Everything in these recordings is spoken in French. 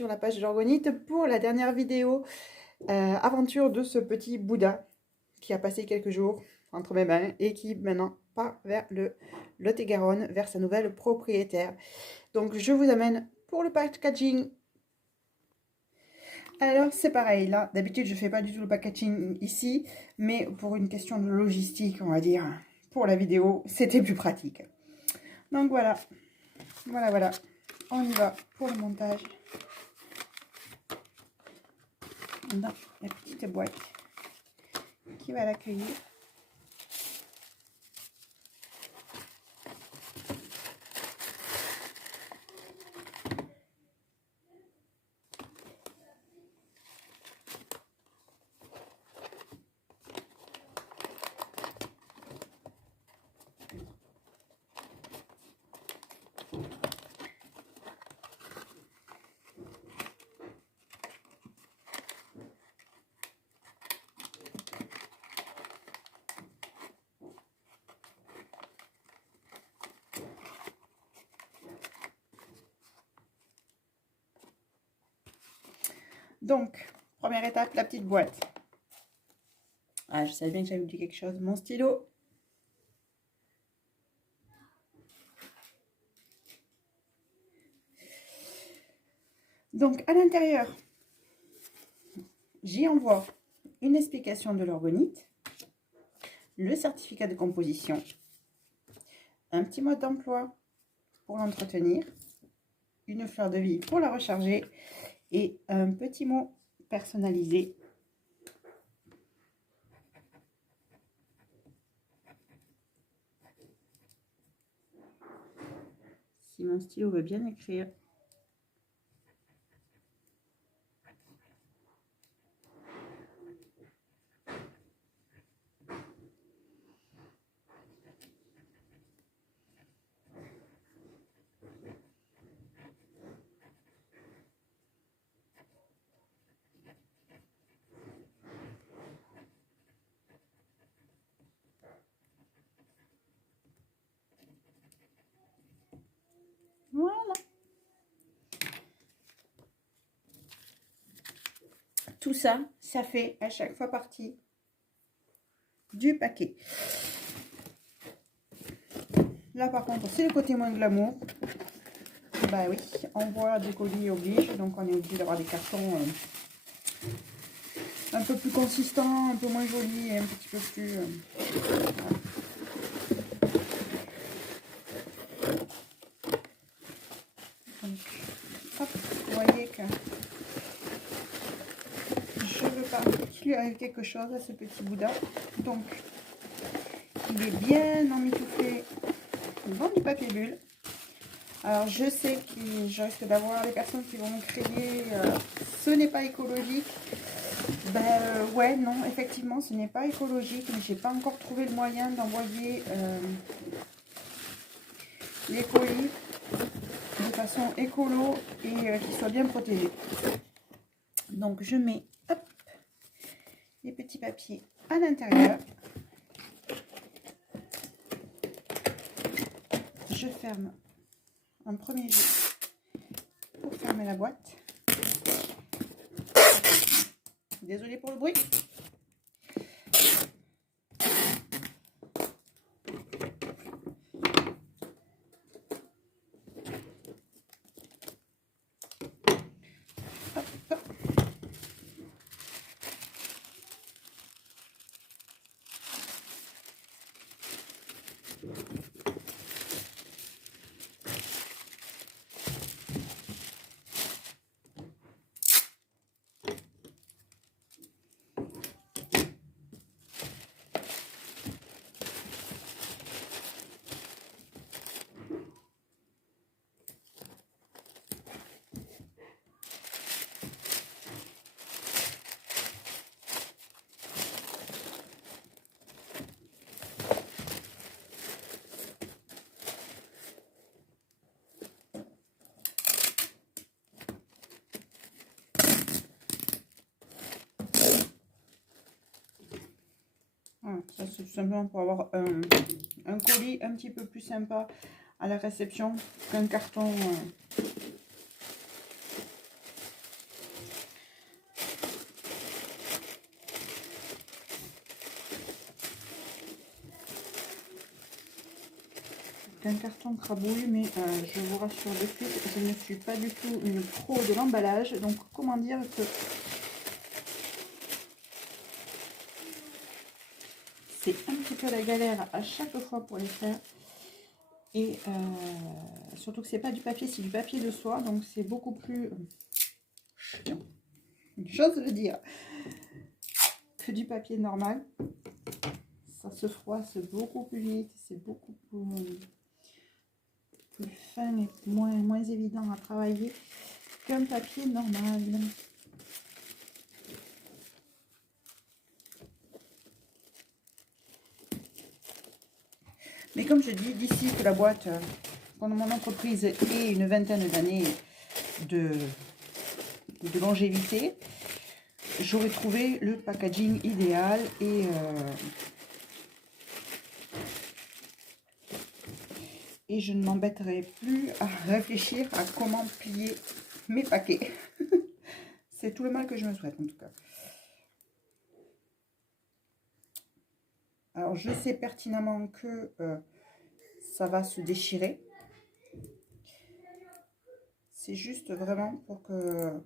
sur la page de l'Orgonite pour la dernière vidéo aventure de ce petit Bouddha qui a passé quelques jours entre mes mains et qui maintenant part vers le Lot-et-Garonne, vers sa nouvelle propriétaire. Donc je vous amène pour le packaging. Alors c'est pareil, là d'habitude je fais pas du tout le packaging ici, mais pour une question de logistique, on va dire, pour la vidéo, c'était plus pratique. Donc voilà, voilà, on y va pour le montage. Dans la petite boîte qui va l'accueillir. Donc, première étape, la petite boîte. Ah, je savais bien que j'avais oublié quelque chose. Mon stylo. Donc, à l'intérieur, j'y envoie une explication de l'orgonite, le certificat de composition, un petit mode d'emploi pour l'entretenir, une fleur de vie pour la recharger et un petit mot personnalisé. Si mon stylo veut bien écrire. Voilà. Tout ça, ça fait à chaque fois partie du paquet. Là, par contre, c'est le côté moins glamour. Bah oui, envoi des colis oblige, donc on est obligé d'avoir des cartons un peu plus consistants, un peu moins jolis et un petit peu plus... voilà. Donc, hop, vous voyez que je veux pas qu'il lui arrive quelque chose à ce petit Bouddha. Donc, il est bien emmitouflé dans du papier bulle. Alors, je sais que je risque d'avoir des personnes qui vont me crier ce n'est pas écologique. Ben ouais, non, effectivement, ce n'est pas écologique, mais j'ai pas encore trouvé le moyen d'envoyer les colis de façon écolo et qu'ils soient bien protégés. Donc, je mets hop, les petits papiers à l'intérieur. Je ferme un premier jet pour fermer la boîte. Désolée pour le bruit. Hop, hop. Voilà, ça c'est tout simplement pour avoir un colis un petit peu plus sympa à la réception qu'un carton un carton crabouille, mais je vous rassure de suite, je ne suis pas du tout une pro de l'emballage. Donc, comment dire que c'est un petit peu la galère à chaque fois pour les faire. Et surtout que c'est pas du papier, c'est du papier de soie. Donc, c'est beaucoup plus chiant, j'ose le dire, que du papier normal. Ça se froisse beaucoup plus vite, c'est beaucoup plus fin et moins évident à travailler qu'un papier normal. Mais comme je dis, d'ici que la boîte, pendant mon entreprise, ait une vingtaine d'années de longévité, j'aurais trouvé le packaging idéal et je ne m'embêterai plus à réfléchir à comment plier mes paquets. C'est tout le mal que je me souhaite en tout cas. Alors je sais pertinemment que ça va se déchirer. C'est juste vraiment pour que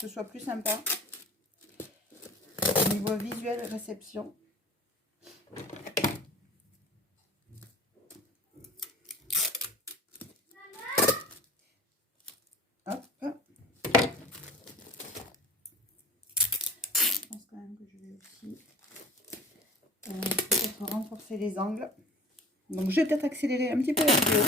ce soit plus sympa. Au niveau visuel, réception. Hop. Je pense quand même que je vais aussi peut-être renforcer les angles. Donc je vais peut-être accélérer un petit peu la vidéo.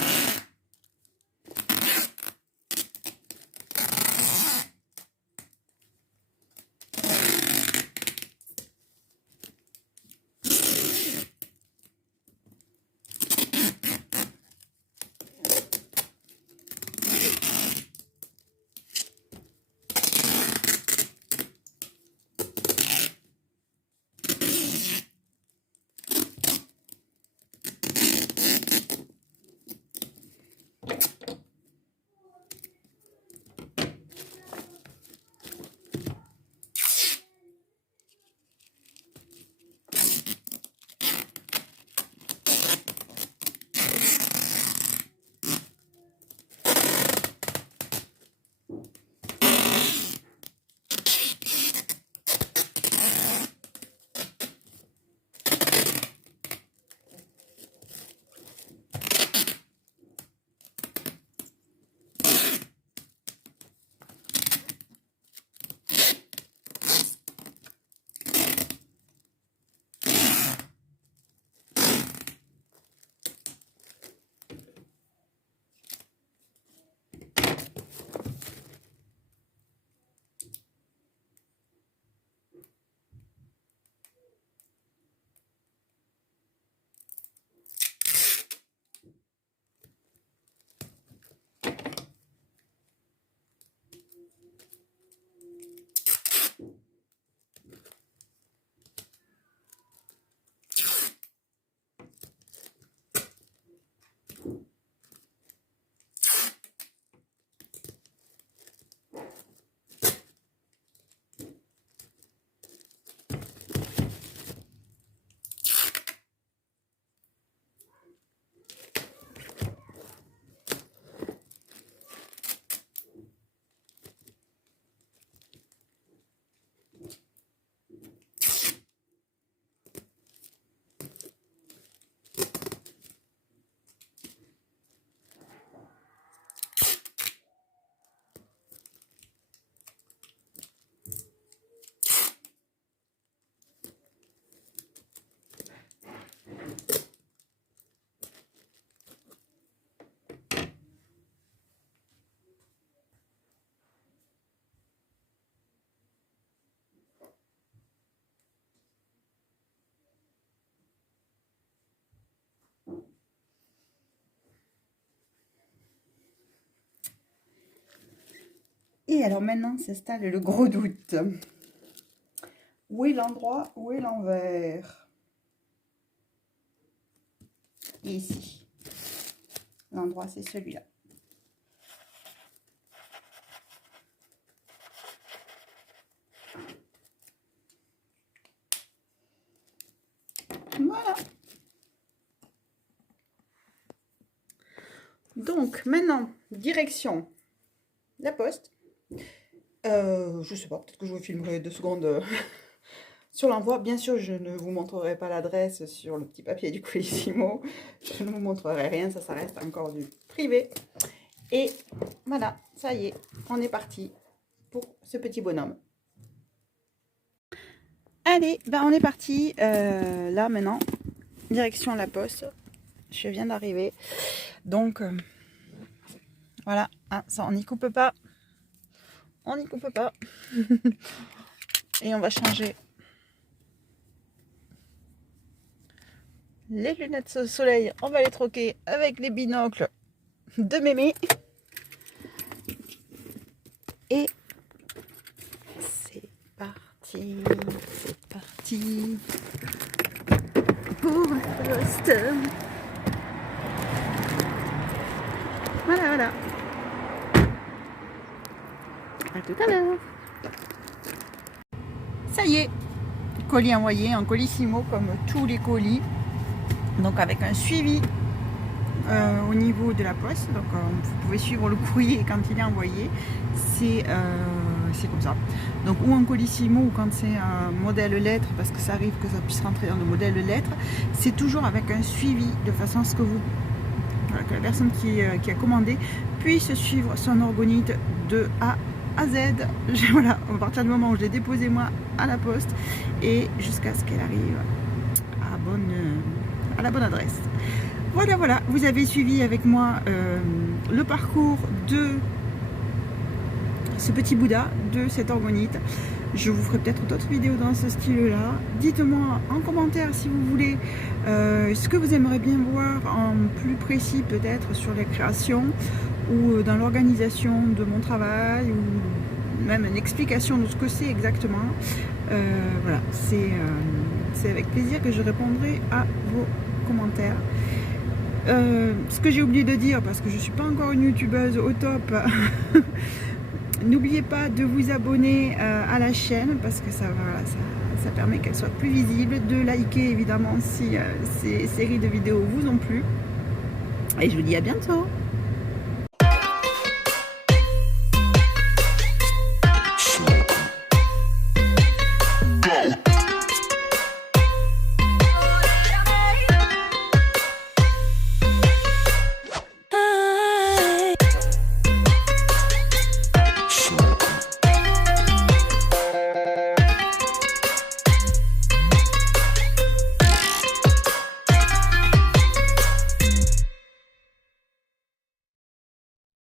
Et alors maintenant s'installe le gros doute. Où est l'endroit? Où est l'envers? Et ici. L'endroit, c'est celui-là. Voilà. Donc, maintenant, direction la poste. Je sais pas, peut-être que je vous filmerai 2 secondes sur l'envoi. Bien sûr, je ne vous montrerai pas l'adresse sur le petit papier du Colissimo. Je ne vous montrerai rien, ça reste encore du privé. Et voilà, ça y est, on est parti pour ce petit bonhomme. Allez, ben on est parti. Là, maintenant, direction la poste. Je viens d'arriver. Donc, voilà, hein, ça, on n'y coupe pas. On n'y coupe pas. Et on va changer les lunettes de soleil. On va les troquer avec les binocles de mémé. Et c'est parti. C'est parti. Pour la poste. Voilà, voilà. À tout à l'heure. Ça y est, colis envoyé en Colissimo comme tous les colis. Donc avec un suivi au niveau de la poste. Donc vous pouvez suivre le courrier quand il est envoyé. C'est comme ça. Donc ou en Colissimo ou quand c'est un modèle lettre, parce que ça arrive que ça puisse rentrer dans le modèle lettre, c'est toujours avec un suivi de façon à ce que vous... Voilà, que la personne qui a commandé puisse suivre son organite de A à Z. Voilà, à partir du moment où je l'ai déposé moi à la poste et jusqu'à ce qu'elle arrive à la bonne adresse. Voilà, voilà, vous avez suivi avec moi le parcours de ce petit Bouddha, de cette organite. Je vous ferai peut-être d'autres vidéos dans ce style-là. Dites-moi en commentaire si vous voulez ce que vous aimeriez bien voir en plus précis, peut-être sur les créations ou dans l'organisation de mon travail, ou même une explication de ce que c'est exactement. Voilà, c'est avec plaisir que je répondrai à vos commentaires. Ce que j'ai oublié de dire, parce que je ne suis pas encore une youtubeuse au top, n'oubliez pas de vous abonner à la chaîne, parce que ça permet qu'elle soit plus visible, de liker évidemment si ces séries de vidéos vous ont plu. Et je vous dis à bientôt.